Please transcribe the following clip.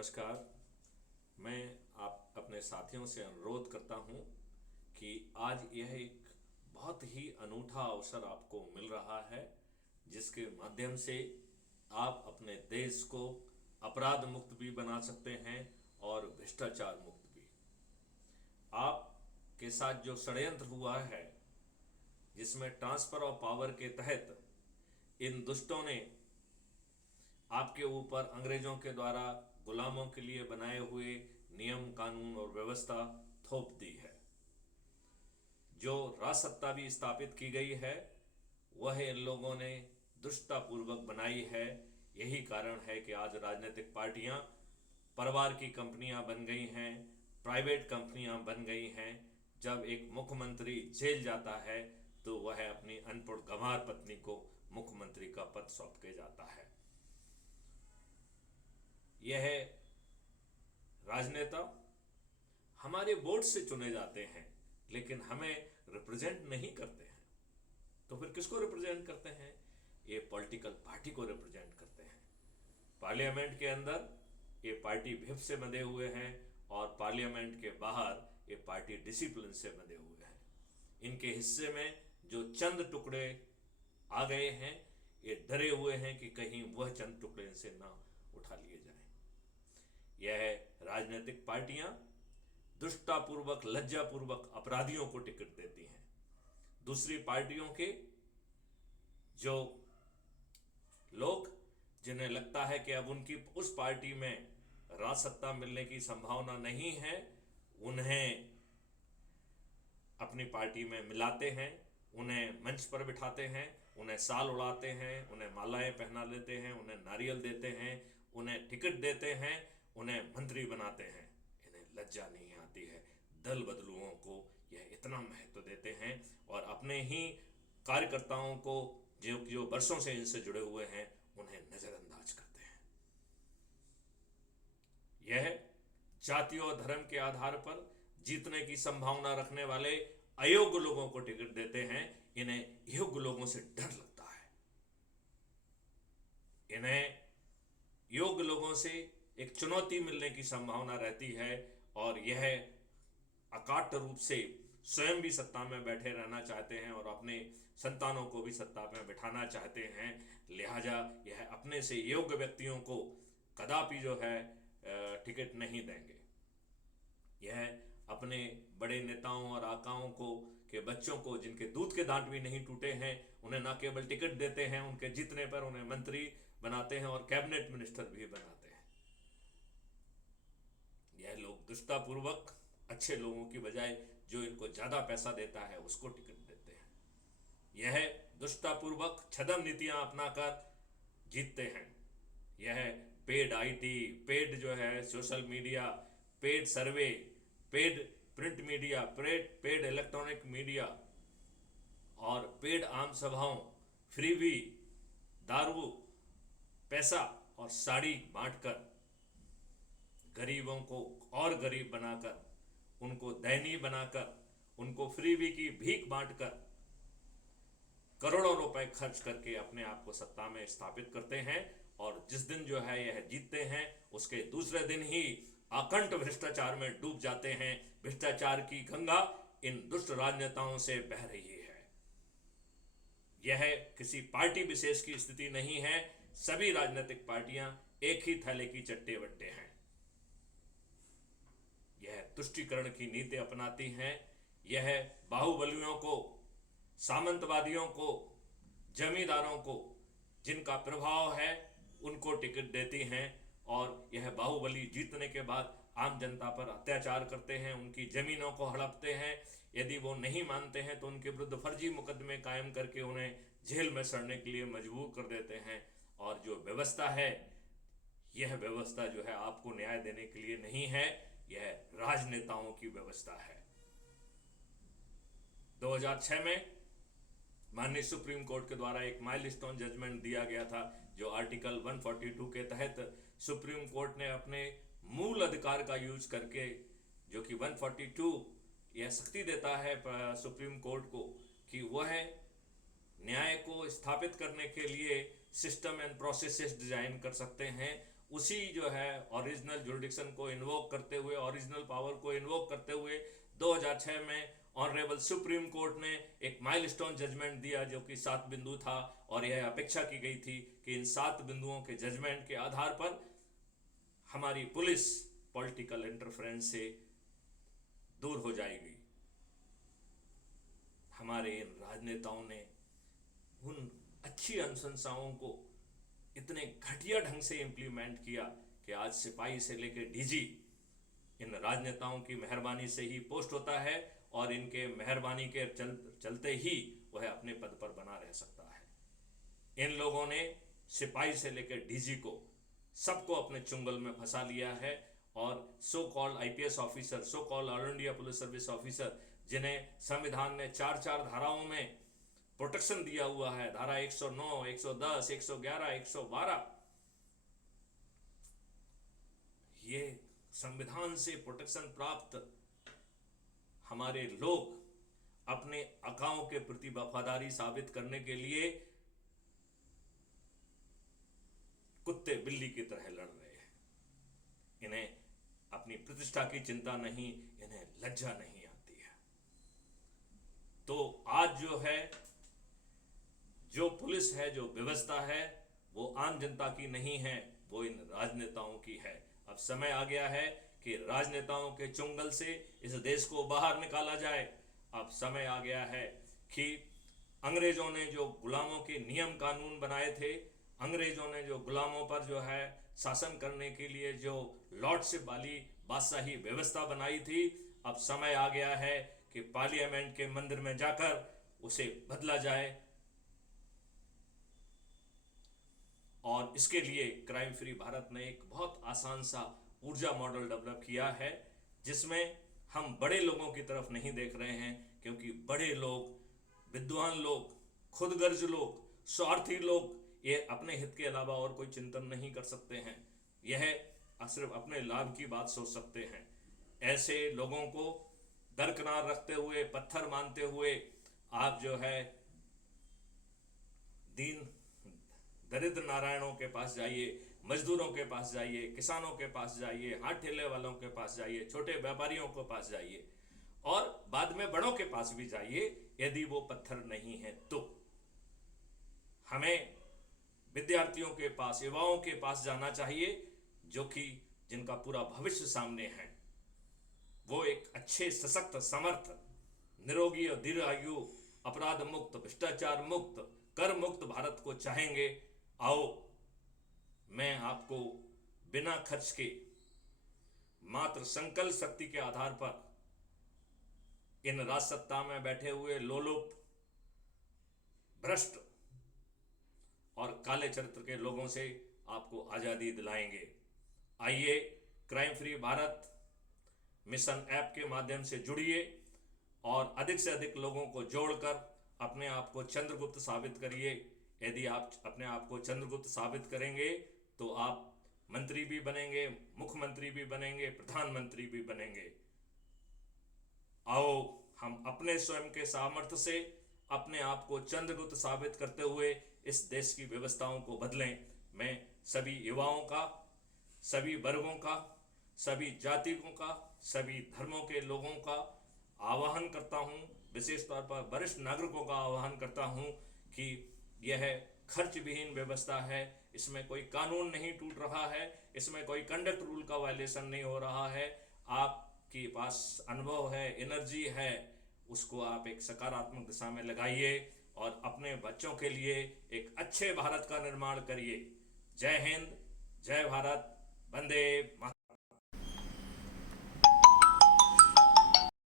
नमस्कार। मैं आप अपने साथियों से अनुरोध करता हूं कि आज यह एक बहुत ही अनूठा अवसर आपको मिल रहा है, जिसके माध्यम से आप अपने देश को अपराध मुक्त भी बना सकते हैं और भ्रष्टाचार मुक्त भी। आपके साथ जो षड्यंत्र हुआ है, जिसमें ट्रांसफर ऑफ पावर के तहत इन दुष्टों ने आपके ऊपर अंग्रेजों के द्वारा गुलामों के लिए बनाए हुए नियम कानून और व्यवस्था थोप दी है। जो राजसत्ता भी स्थापित की गई है, वह इन लोगों ने दुष्टतापूर्वक बनाई है। यही कारण है कि आज राजनीतिक पार्टियां परिवार की कंपनियां बन गई हैं, प्राइवेट कंपनियां बन गई हैं। जब एक मुख्यमंत्री जेल जाता है तो वह अपनी अनपढ़ गंवार पत्नी को मुख्यमंत्री का पद सौंप के जाता है। यह राजनेता हमारे वोट से चुने जाते हैं, लेकिन हमें रिप्रेजेंट नहीं करते हैं। तो फिर किसको रिप्रेजेंट करते हैं? ये पॉलिटिकल पार्टी को रिप्रेजेंट करते हैं। पार्लियामेंट के अंदर ये पार्टी व्हिप से बंधे हुए हैं और पार्लियामेंट के बाहर ये पार्टी डिसिप्लिन से बंधे हुए हैं। इनके हिस्से में जो चंद टुकड़े आ गए हैं, ये डरे हुए हैं कि कहीं वह चंद टुकड़े इनसे ना उठा लिए जाएं। यह राजनीतिक पार्टियां दुष्टतापूर्वक, लज्जापूर्वक अपराधियों को टिकट देती हैं। दूसरी पार्टियों के जो लोग, जिन्हें लगता है कि अब उनकी उस पार्टी में राज सत्ता मिलने की संभावना नहीं है, उन्हें अपनी पार्टी में मिलाते हैं, उन्हें मंच पर बिठाते हैं, उन्हें साल उड़ाते हैं, उन्हें मालाएं पहना लेते हैं, उन्हें नारियल देते हैं, उन्हें टिकट देते हैं, उन्हें मंत्री बनाते हैं। इन्हें लज्जा नहीं आती है। दल बदलुओं को यह इतना महत्व देते हैं और अपने ही कार्यकर्ताओं को, जो जो वर्षों से इनसे जुड़े हुए हैं, उन्हें नजरअंदाज करते हैं। यह जाति और धर्म के आधार पर जीतने की संभावना रखने वाले अयोग्य लोगों को टिकट देते हैं। इन्हें योग्य लोगों से डर लगता है। इन्हें योग्य लोगों से एक चुनौती मिलने की संभावना रहती है और यह अकाट्य रूप से स्वयं भी सत्ता में बैठे रहना चाहते हैं और अपने संतानों को भी सत्ता में बिठाना चाहते हैं। लिहाजा यह अपने से योग्य व्यक्तियों को कदापि जो है टिकट नहीं देंगे। यह अपने बड़े नेताओं और आकाओं को के बच्चों को, जिनके दूध के दांत भी नहीं टूटे हैं, उन्हें न केवल टिकट देते हैं, उनके जीतने पर उन्हें मंत्री बनाते हैं और कैबिनेट मिनिस्टर भी बनाते हैं। यह लोग दुष्टतापूर्वक अच्छे लोगों की बजाय जो इनको ज्यादा पैसा देता है उसको टिकट देते हैं। यह दुष्टतापूर्वक छद्म नीतियां अपनाकर जीतते हैं। यह पेड आईटी, पेड जो है social media, paid survey, paid print media, paid electronic media और पेड आम सभाओं, फ्रीबी, दारू, पैसा और साड़ी बांटकर गरीबों को और गरीब बनाकर, उनको दयनीय बनाकर, उनको फ्रीबी की भीख बांटकर करोड़ों रुपए खर्च करके अपने आप को सत्ता में स्थापित करते हैं। और जिस दिन जो है यह जीतते हैं, उसके दूसरे दिन ही अखंड भ्रष्टाचार में डूब जाते हैं। भ्रष्टाचार की गंगा इन दुष्ट राजनेताओं से बह रही है। यह किसी पार्टी विशेष की स्थिति नहीं है। सभी राजनीतिक पार्टियां एक ही थैले की चट्टे बट्टे हैं। यह तुष्टीकरण की नीति अपनाती हैं। यह बाहुबलियों को, सामंतवादियों को, जमींदारों को, जिनका प्रभाव है, उनको टिकट देती हैं और यह बाहुबली जीतने के बाद आम जनता पर अत्याचार करते हैं, उनकी जमीनों को हड़पते हैं। यदि वो नहीं मानते हैं तो उनके विरुद्ध फर्जी मुकदमे कायम करके उन्हें जेल में सड़ने के लिए मजबूर कर देते हैं। और जो व्यवस्था है, यह व्यवस्था जो है आपको न्याय देने के लिए नहीं है, यह राजनेताओं की व्यवस्था है। 2006 में माननीय सुप्रीम कोर्ट के द्वारा एक माइलस्टोन जजमेंट दिया गया था, जो आर्टिकल 142 के तहत सुप्रीम कोर्ट ने अपने मूल अधिकार का यूज करके, जो कि 142 यह शक्ति देता है सुप्रीम कोर्ट को कि वह न्याय को स्थापित करने के लिए सिस्टम एंड प्रोसेसेस डिजाइन कर सकते हैं उसी जो है ओरिजिनल जुरिडिक्शन को इन्वोक करते हुए, ओरिजिनल पावर को इन्वोक करते हुए 2006 में ऑनरेबल सुप्रीम कोर्ट ने एक माइलस्टोन जजमेंट दिया जो कि 7 बिंदु था, और यह अपेक्षा की गई थी कि इन 7 बिंदुओं के जजमेंट के आधार पर हमारी पुलिस पॉलिटिकल इंटरफेरेंस से दूर हो जाएगी। हमारे इन राजनेताओं ने उन अच्छी अनुशंसाओं को इतने घटिया ढंग से इम्प्लीमेंट किया कि आज सिपाही से लेकर डीजी इन राजनेताओं की मेहरबानी से ही पोस्ट होता है, और इनके मेहरबानी के चलते ही वह अपने पद पर बना रह सकता है। इन लोगों ने सिपाही से लेकर डीजी को सबको अपने चुंगल में फंसा लिया है, और so called IPS officer, so called all India police service officer, जिन्हें संविधान ने 4 धाराओं में प्रोटेक्शन दिया हुआ है, धारा 109, 110, 111, 112, ये संविधान से प्रोटेक्शन प्राप्त हमारे लोग अपने आकाओं के प्रति वफादारी साबित करने के लिए कुत्ते बिल्ली की तरह लड़ रहे हैं। इन्हें अपनी प्रतिष्ठा की चिंता नहीं, इन्हें लज्जा नहीं आती है। तो आज जो है, जो पुलिस है, जो व्यवस्था है, वो आम जनता की नहीं है, वो इन राजनेताओं की है। अब समय आ गया है कि राजनेताओं के चुंगल से इस देश को बाहर निकाला जाए। अब समय आ गया है कि अंग्रेजों ने जो गुलामों के नियम कानून बनाए थे, अंग्रेजों ने जो गुलामों पर जो है शासन करने के लिए जो लॉर्डशिप वाली बादशाही व्यवस्था बनाई थी, अब समय आ गया है कि पार्लियामेंट के मंदिर में जाकर उसे बदला जाए। और इसके लिए क्राइम फ्री भारत ने एक बहुत आसान सा ऊर्जा मॉडल डेवलप किया है, जिसमें हम बड़े लोगों की तरफ नहीं देख रहे हैं, क्योंकि बड़े लोग, विद्वान लोग, खुदगर्ज लोग, स्वार्थी लोग ये अपने हित के अलावा और कोई चिंतन नहीं कर सकते हैं। यह सिर्फ अपने लाभ की बात सोच सकते हैं। ऐसे लोगों को दरकिनार रखते हुए, पत्थर मानते हुए आप जो है दीन दरिद्र नारायणों के पास जाइए, मजदूरों के पास जाइए, किसानों के पास जाइए, हाथ ठेले वालों के पास जाइए, छोटे व्यापारियों के पास जाइए, और बाद में बड़ों के पास भी जाइए। यदि वो पत्थर नहीं है तो हमें विद्यार्थियों के पास, युवाओं के पास जाना चाहिए, जो कि जिनका पूरा भविष्य सामने है। वो एक अच्छे, सशक्त, समर्थ, निरोगी और दीर्घायु, अपराध मुक्त, भ्रष्टाचार मुक्त, कर मुक्त भारत को चाहेंगे। आओ, मैं आपको बिना खर्च के, मात्र संकल्प शक्ति के आधार पर इन राजसत्ता में बैठे हुए लोलुप, भ्रष्ट और काले चरित्र के लोगों से आपको आजादी दिलाएंगे। आइए, crime free Bharat mission app के माध्यम से जुड़िए और अधिक से अधिक लोगों को जोड़कर अपने आप को चंद्रगुप्त साबित करिए। यदि आप अपने आप को चंद्रगुप्त साबित करेंगे तो आप मंत्री भी बनेंगे, मुख्यमंत्री भी बनेंगे, प्रधानमंत्री भी बनेंगे। आओ, हम अपने स्वयं के सामर्थ्य से अपने आप को चंद्रगुप्त साबित करते हुए इस देश की व्यवस्थाओं को बदलें। मैं सभी युवाओं का, सभी वर्गों का, सभी जातियों का, सभी धर्मों के लोगों का आह्वान करता हूं, विशेष तौर पर वरिष्ठ नागरिकों का आह्वान करता हूं कि यह खर्च विहीन व्यवस्था है। इसमें कोई कानून नहीं टूट रहा है, इसमें कोई कंडक्ट रूल का वायलेशन नहीं हो रहा है। आपके पास अनुभव है, एनर्जी है, उसको आप एक सकारात्मक दिशा में लगाइए और अपने बच्चों के लिए एक अच्छे भारत का निर्माण करिए। जय हिंद, जय भारत, वंदे मातरम।